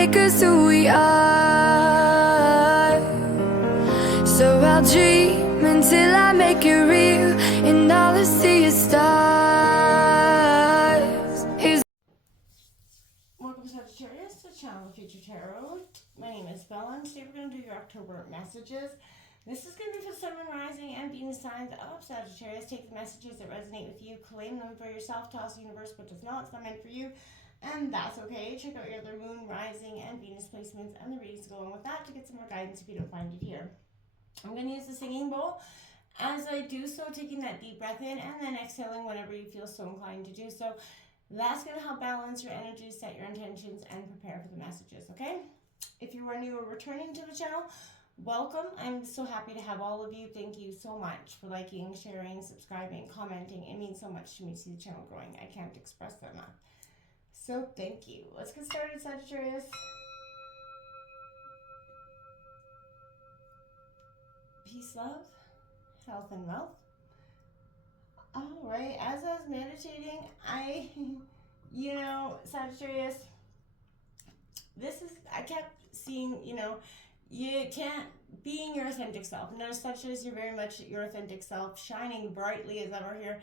make us who we are. So I'll dream until I make it real, and all I see is stars. Welcome Sagittarius to Channel Future Tarot. My name is Bella, and today we're going to do your October messages. This is going to be for the Sun, Moon, Rising, and Venus signs of Sagittarius. Take the messages that resonate with you, claim them for yourself, toss the universe what does not. It's not meant for you, and that's okay. Check out your other Moon, Rising, and Venus placements and the readings to go along with that to get some more guidance if you don't find it here. I'm going to use the singing bowl. As I do so, taking that deep breath in and then exhaling whenever you feel so inclined to do so. That's going to help balance your energy, set your intentions, and prepare for the messages, okay? If you are new or returning to the channel, welcome. I'm so happy to have all of you. Thank you so much for liking, sharing, subscribing, commenting. It means so much to me to see the channel growing. I can't express that enough. So thank you. Let's get started, Sagittarius. Peace, love, health, and wealth. All right, as I was meditating, Sagittarius, I kept seeing, you can't, being your authentic self. Notice, Sagittarius, you're very much your authentic self, shining brightly as ever here.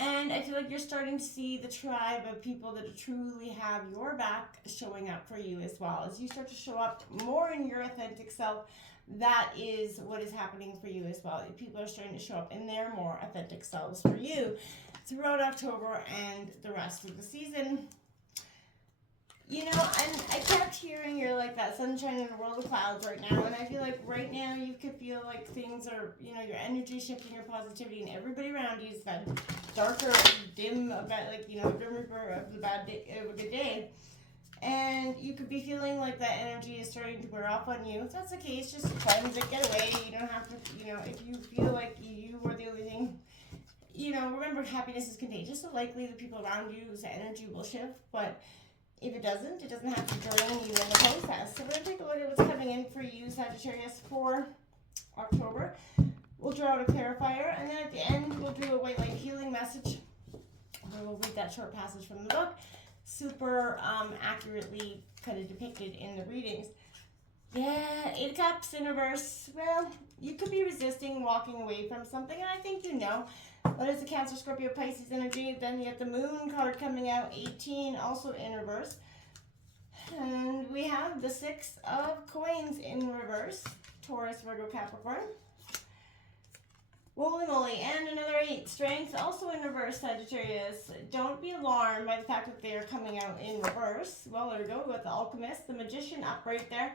And I feel like you're starting to see the tribe of people that truly have your back showing up for you as well. As you start to show up more in your authentic self, that is what is happening for you as well. People are starting to show up in their more authentic selves for you throughout October and the rest of the season. And I kept hearing you're like that sunshine in a world of clouds right now, and I feel like right now you could feel like things are, your energy shifting, your positivity, and everybody around you is that darker, dim, the grim reaper of the bad day, of a good day. And you could be feeling like that energy is starting to wear off on you. If that's the case, just cleanse it, get away. You don't have to, if you feel like you are the only thing, remember happiness is contagious, so likely the people around you's energy will shift, but if it doesn't have to drain you in the process. So we're going to take a look at what's coming in for you, Sagittarius, for October. We'll draw out a clarifier, and then at the end, we'll do a white light healing message. We'll read that short passage from the book. Super accurately kind of depicted in the readings. Yeah, 8 of Cups in reverse. Well, you could be resisting walking away from something, and I think you know. But it's a Cancer, Scorpio, Pisces energy. Then you get the Moon card coming out, 18, also in reverse. And we have the 6 of Coins in reverse. Taurus, Virgo, Capricorn. Holy moly, and another 8, Strength, also in reverse, Sagittarius. Don't be alarmed by the fact that they are coming out in reverse. Well, there we go, we got the Alchemist, the Magician up right there.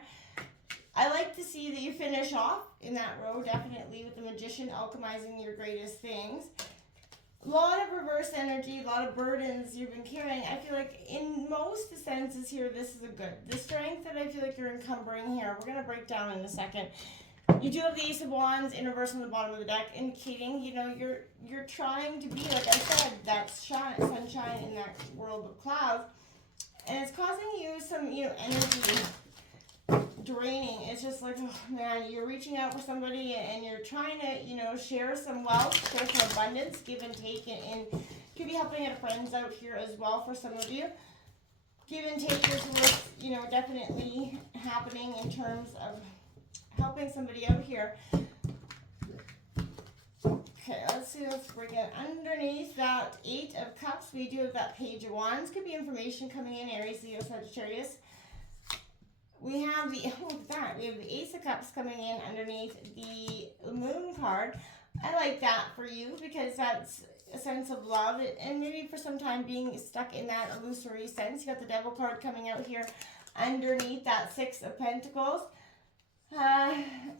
I like to see that you finish off in that row, definitely, with the Magician alchemizing your greatest things. A lot of reverse energy, a lot of burdens you've been carrying. I feel like in most senses here, this is a good. The Strength that I feel like you're encumbering here, we're going to break down in a second. You do have the Ace of Wands in reverse on the bottom of the deck, indicating, you're trying to be, like I said, that sunshine in that world of clouds. And it's causing you some, energy draining. It's just like, oh man, you're reaching out for somebody and you're trying to, share some wealth, share some abundance, give and take, and could be helping out friends out here as well for some of you. Give and take is what's, definitely happening in terms of helping somebody out here. Okay, let's see, let's bring it underneath that 8 of Cups. We do have that Page of Wands. Could be information coming in, Aries, Leo, Sagittarius. We have the, look at that, we have the Ace of Cups coming in underneath the Moon card. I like that for you because that's a sense of love, and maybe for some time being stuck in that illusory sense. You got the Devil card coming out here underneath that 6 of Pentacles.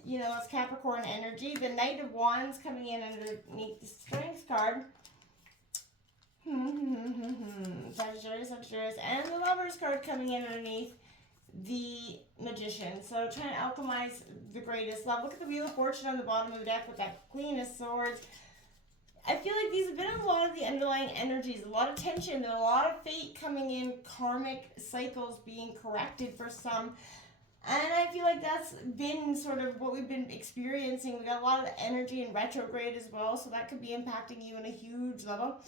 It's Capricorn energy. The Knight of Wands coming in underneath the Strength card. Sagittarius, and the Lovers card coming in underneath the Magician. So trying to alchemize the greatest love. Look at the Wheel of Fortune on the bottom of the deck with that Queen of Swords. I feel like these have been a lot of the underlying energies, a lot of tension, and a lot of fate coming in, karmic cycles being corrected for some. And I feel like that's been sort of what we've been experiencing. We got a lot of energy in retrograde as well, so that could be impacting you on a huge level.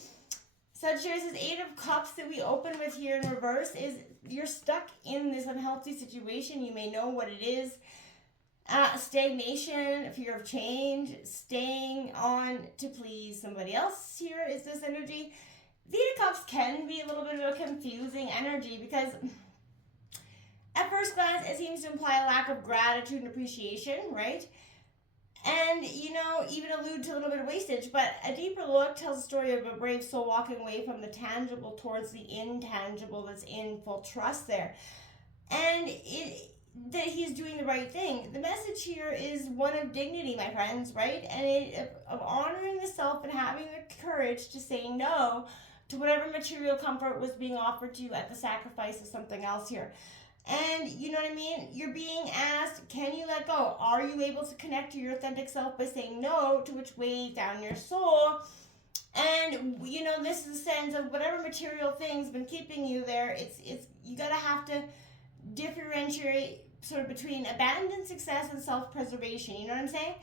Sagittarius' 8 of Cups that we open with here in reverse is you're stuck in this unhealthy situation. You may know what it is. Stagnation, fear of change, staying on to please somebody else here is this energy. The Eight of Cups can be a little bit of a confusing energy because at first glance it seems to imply a lack of gratitude and appreciation, right? And, even allude to a little bit of wastage, but a deeper look tells a story of a brave soul walking away from the tangible towards the intangible that's in full trust there. And that he's doing the right thing. The message here is one of dignity, my friends, right? And of honoring the self and having the courage to say no to whatever material comfort was being offered to you at the sacrifice of something else here. And you know what I mean? You're being asked, can you let go? Are you able to connect to your authentic self by saying no to which weighs down your soul? And this is a sense of whatever material thing's been keeping you there. It's you gotta have to differentiate sort of between abandoned success and self-preservation. You know what I'm saying?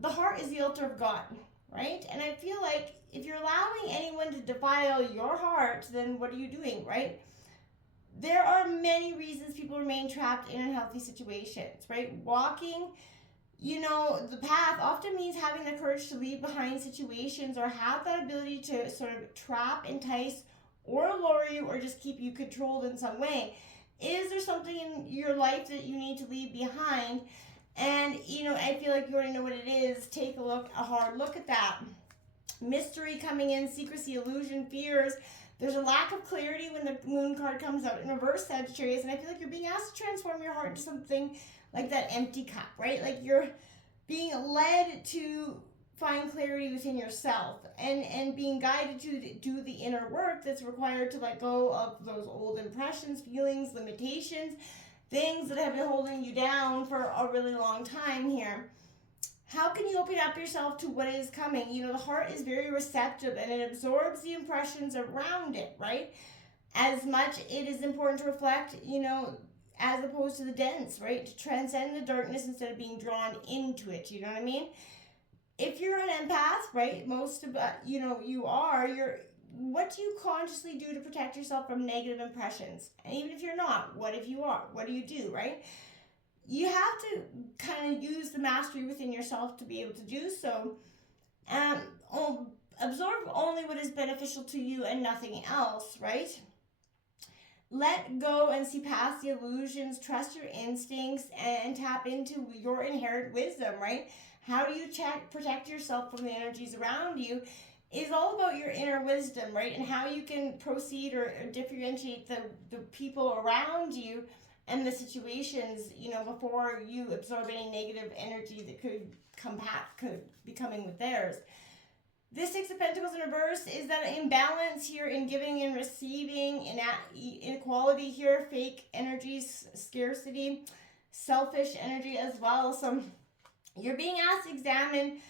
The heart is the altar of God, right? And I feel like if you're allowing anyone to defile your heart, then what are you doing, right? There are many reasons people remain trapped in unhealthy situations, right? Walking, the path often means having the courage to leave behind situations or have that ability to sort of trap, entice, or lure you or just keep you controlled in some way. Is there something in your life that you need to leave behind? And, I feel like you already know what it is. Take a hard look at that. Mystery coming in, secrecy, illusion, fears. There's a lack of clarity when the moon card comes out in reverse, Sagittarius, and I feel like you're being asked to transform your heart into something like that empty cup, right? Like you're being led to find clarity within yourself and being guided to do the inner work that's required to let go of those old impressions, feelings, limitations, things that have been holding you down for a really long time here. How can you open up yourself to what is coming? The heart is very receptive and it absorbs the impressions around it, right? As much it is important to reflect, as opposed to the dense, right? To transcend the darkness instead of being drawn into it. You know what I mean? If you're an empath, right? Most of you are. What do you consciously do to protect yourself from negative impressions? And even if you're not, what if you are? What do you do, right? You have to kind of use the mastery within yourself to be able to do so. Absorb only what is beneficial to you and nothing else, right? Let go and see past the illusions, trust your instincts, and tap into your inherent wisdom, right? How do you protect yourself from the energies around you is all about your inner wisdom, right? And how you can proceed or differentiate the people around you and the situations, before you absorb any negative energy that could be coming with theirs. This Six of Pentacles in reverse is that imbalance here in giving and receiving, inequality here, fake energies, scarcity, selfish energy as well. So you're being asked to examine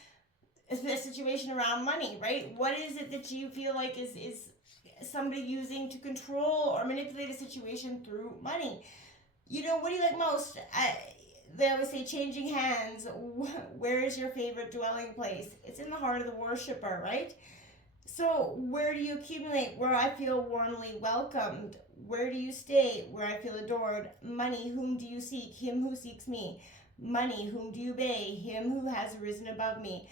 the situation around money, right? What is it that you feel like is somebody using to control or manipulate a situation through money? What do you like most? They always say changing hands. Where is your favorite dwelling place? It's in the heart of the worshiper, right? So where do you accumulate? Where I feel warmly welcomed. Where do you stay? Where I feel adored. Money, whom do you seek? Him who seeks me. Money, whom do you obey? Him who has risen above me.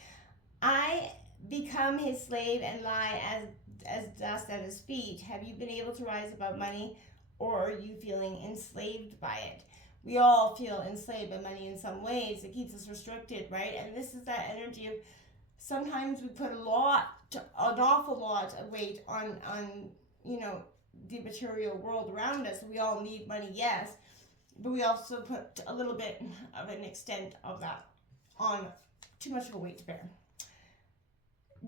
I become his slave and lie as dust at his feet. Have you been able to rise above money? Or are you feeling enslaved by it? We all feel enslaved by money in some ways. It keeps us restricted, right? And this is that energy of sometimes we put an awful lot of weight on the material world around us. We all need money, yes, but we also put a little bit of an extent of that on too much of a weight to bear.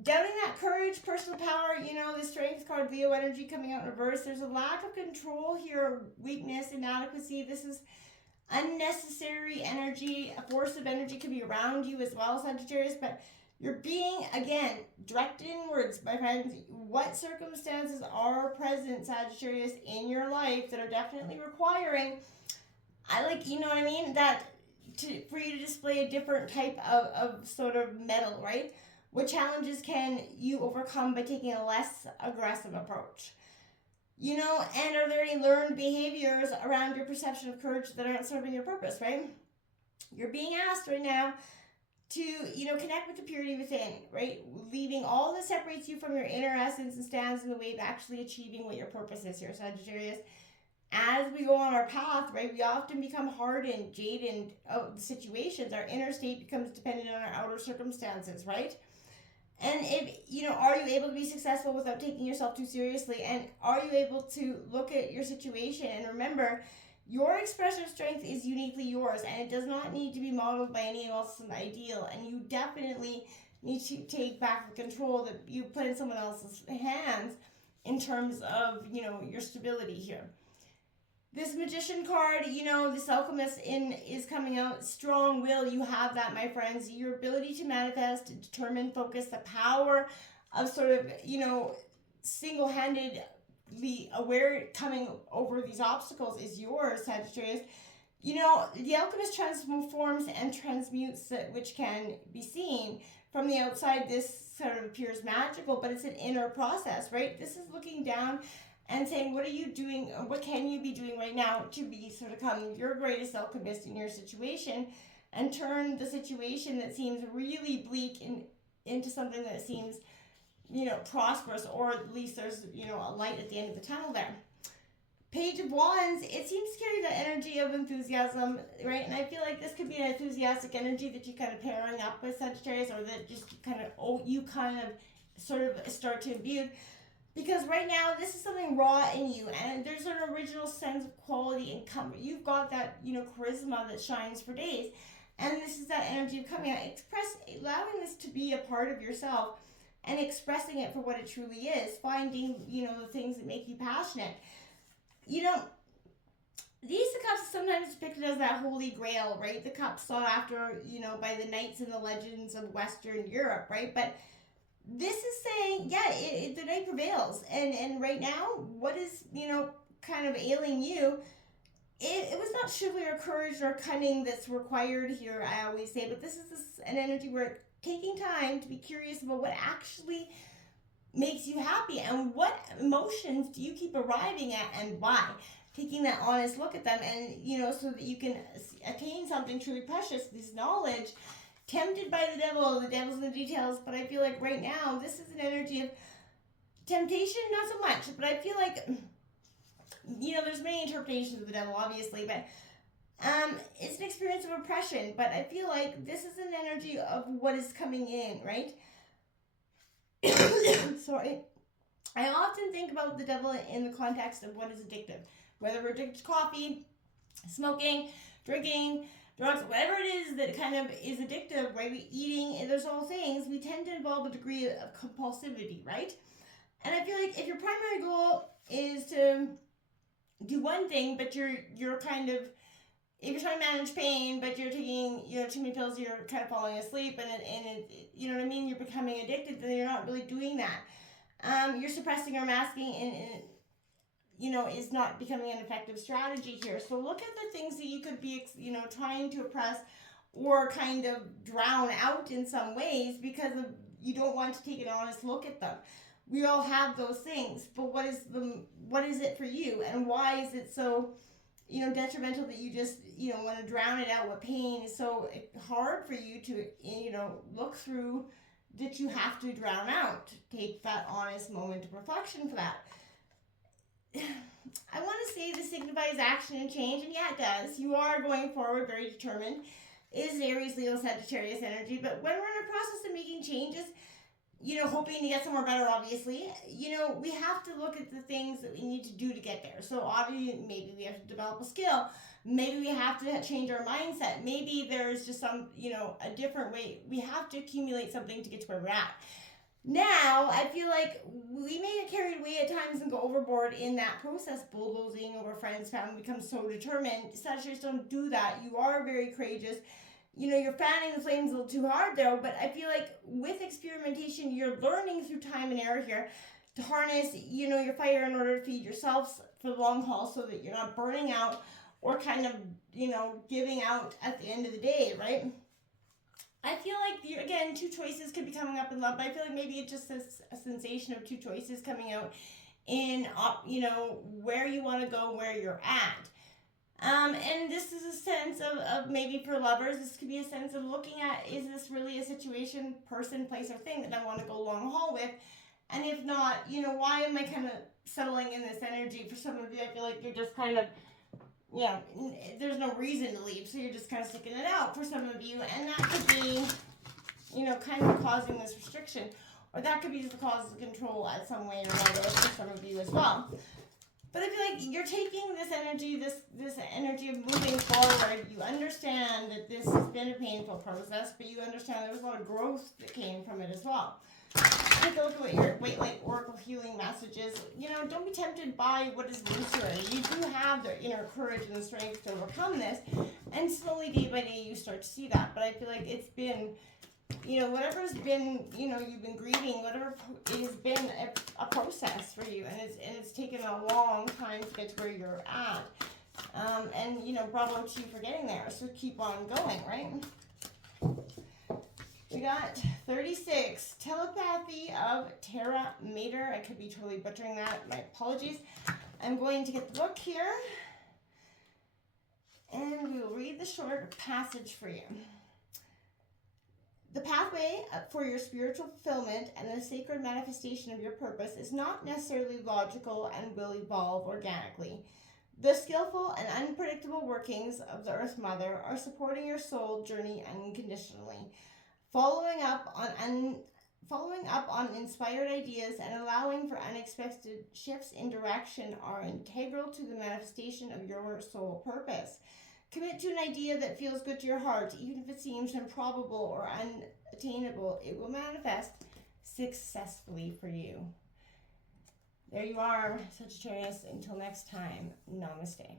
Doubting that courage, personal power, the strength card, Leo energy coming out in reverse. There's a lack of control here, weakness, inadequacy. This is unnecessary energy. A force of energy can be around you as well, Sagittarius, but you're being, again, directed inwards, my friends. What circumstances are present, Sagittarius, in your life that are definitely requiring, for you to display a different type of sort of mettle, right? What challenges can you overcome by taking a less aggressive approach? And are there any learned behaviors around your perception of courage that aren't serving your purpose, right? You're being asked right now to, connect with the purity within, right? Leaving all that separates you from your inner essence and stands in the way of actually achieving what your purpose is here, Sagittarius. As we go on our path, right, we often become hardened, jaded of the situations. Our inner state becomes dependent on our outer circumstances, right? And if, are you able to be successful without taking yourself too seriously? And are you able to look at your situation and remember your expressive strength is uniquely yours and it does not need to be modeled by anyone else's ideal. And you definitely need to take back the control that you put in someone else's hands in terms of, your stability here. This Magician card, this Alchemist is coming out. Strong will, you have that, my friends. Your ability to manifest, determine, focus, the power of sort of, single-handedly aware coming over these obstacles is yours, Sagittarius. The Alchemist transforms and transmutes that which can be seen. From the outside, this sort of appears magical, but it's an inner process, right? This is looking down and saying, what are you doing? What can you be doing right now to become your greatest alchemist in your situation and turn the situation that seems really bleak into something that seems, prosperous, or at least there's, a light at the end of the tunnel there. Page of Wands, it seems to carry that energy of enthusiasm, right? And I feel like this could be an enthusiastic energy that you kind of pairing up with Sagittarius, or that just you sort of start to imbue. Because right now, this is something raw in you, and there's an original sense of quality and comfort. You've got that, charisma that shines for days. And this is that energy of coming out, allowing this to be a part of yourself and expressing it for what it truly is. Finding, the things that make you passionate. These cups sometimes depicted as that holy grail, right? The cup sought after, by the knights and the legends of Western Europe, right? But this is saying, the night prevails. And right now, what is, kind of ailing you, it was not chivalry or courage or cunning that's required here, I always say, but this is an energy where taking time to be curious about what actually makes you happy and what emotions do you keep arriving at and why. Taking that honest look at them and, so that you can attain something truly precious, this knowledge. Tempted by the devil's in the details, but I feel like right now, this is an energy of temptation, not so much, but I feel like, there's many interpretations of the devil, obviously, but it's an experience of oppression, but I feel like this is an energy of what is coming in, right? Sorry. I often think about the devil in the context of what is addictive, whether we're addicted to coffee, smoking, drinking, drugs, whatever it is that kind of is addictive, right? Eating, there's all things, we tend to involve a degree of compulsivity, right? And I feel like if your primary goal is to do one thing, but you're kind of, if you're trying to manage pain, but you're taking, too many pills, you're kind of falling asleep, and it you know what I mean? You're becoming addicted, then you're not really doing that. You're suppressing or masking, and is not becoming an effective strategy here. So look at the things that you could be, trying to oppress or kind of drown out in some ways because you don't want to take an honest look at them. We all have those things, but what is it for you, and why is it so, detrimental that you just, want to drown it out? What pain is so hard for you to, look through that you have to drown out? Take that honest moment of reflection for that. I want to say this signifies action and change, and it does. You are going forward very determined. It is Aries, Leo, Sagittarius energy, but when we're in a process of making changes, hoping to get somewhere better, obviously, we have to look at the things that we need to do to get there. So obviously, maybe we have to develop a skill. Maybe we have to change our mindset. Maybe there's just some, a different way. We have to accumulate something to get to where we're at. Now, I feel like we may get carried away at times and go overboard in that process, bulldozing over friends, family, become so determined. Sagittarius, don't do that. You are very courageous. You're fanning the flames a little too hard there, but I feel like with experimentation, you're learning through time and error here to harness, your fire in order to feed yourselves for the long haul so that you're not burning out or kind of, giving out at the end of the day, right? I feel like, again, two choices could be coming up in love, but I feel like maybe it's just a sensation of two choices coming out in, where you want to go, where you're at. And this is a sense of maybe for lovers, this could be a sense of looking at, is this really a situation, person, place, or thing that I want to go long haul with? And if not, why am I kind of settling in this energy? For some of you, I feel like you're just kind of, there's no reason to leave, so you're just kind of sticking it out for some of you. And that could be, kind of causing this restriction. Or that could be just the cause of control at some way or another for some of you as well. But I feel like you're taking this energy, this energy of moving forward. You understand that this has been a painful process, but you understand there was a lot of growth that came from it as well. Take a look at what your White Light Oracle healing messages. Don't be tempted by what is necessary. You do have the inner courage and the strength to overcome this, and slowly, day by day, you start to see that. But I feel like it's been, whatever's been, you've been grieving, whatever has been a process for you, and it's taken a long time to get to where you're at. And bravo to you for getting there. So keep on going, right? We got 36, Telepathy of Terra Mater. I could be totally butchering that. My apologies. I'm going to get the book here, and we will read the short passage for you. The pathway for your spiritual fulfillment and the sacred manifestation of your purpose is not necessarily logical and will evolve organically. The skillful and unpredictable workings of the Earth Mother are supporting your soul journey unconditionally. Following up on inspired ideas and allowing for unexpected shifts in direction are integral to the manifestation of your soul purpose. Commit to an idea that feels good to your heart, even if it seems improbable or unattainable. It will manifest successfully for you. There you are, Sagittarius. Until next time, namaste.